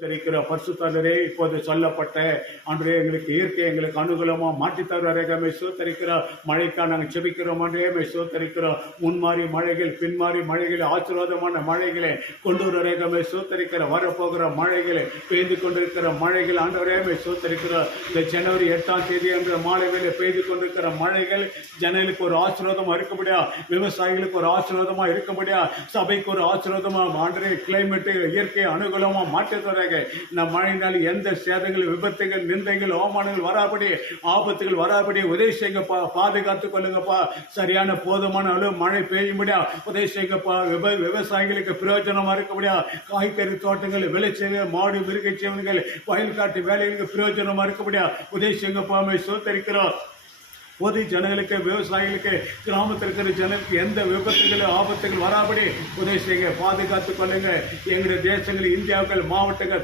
தெரிவிக்கிற பரிசுத்தரே இப்போது சொல்லப்பட்ட அன்றே எங்களுக்கு இயற்கை எங்களுக்கு அனுகூலமா மாற்றி தருவாரே சோத்தரிக்கிற மழைக்காக நாங்கள் செபிக்கிறோம் அன்றே சோத்தரிக்கிறோம். முன்மாறி மழைகள் பின்மாறி மழைகள் ஆசீர்வாதமான மழைகளை கொண்டு வரேகமே சோத்தரிக்கிற வரப்போகிற மழைகளை பெய்து கொண்டிருக்கிற மழைகள் ஆண்டவரே சோத்தரிக்கிறோம். இந்த ஜனவரி 8ஆம் தேதி என்ற மாலை வேலை பெய்து கொண்டிருக்கிற மழைகள் ஜனங்களுக்கு ஒரு ஆசீர்வாதமா இருக்கபடியா, விவசாயிகளுக்கு ஒரு ஆசீர்வாதமா இருக்கபடியா, சபைக்கு ஒரு ஆசீர்வாதமா ஆண்டரே கிளைமேட் இயற்கை அனுகூலமா மாற்றி தர இந்த மழையினால் எந்த சேதங்கள் விபத்துகள் நிந்தைகள் அவமானங்கள் வராபடி ஆபத்துகள் வராபடி உதவி செய்யுங்கப்பா, பாதுகாத்துக் கொள்ளுங்கப்பா. சரியான போதுமான அளவு மழை பெய்யும்படியா உதவி செய்யுங்கப்பா. விவசாயிகளுக்கு பிரயோஜனமா இருக்கபடியா, காய்கறி தோட்டங்கள் விளைச்சல் மாடு மிருக ஜீவன்கள் வயல் காட்டு வேலைகளுக்கு பிரயோஜனமா இருக்கபடியா உதவி செய்யுங்கப்பா. சோத்தரிக்கிறோம். பொது ஜனங்களுக்கு விவசாயிகளுக்கு கிராமத்தில் இருக்கிற ஜனங்களுக்கு எந்த விபத்துகள் ஆபத்துகள் வராபடி உதவி செய்யுங்க, பாதுகாத்துக் கொள்ளுங்க. எங்களுடைய தேசங்கள் இந்தியாவுகள் மாவட்டங்கள்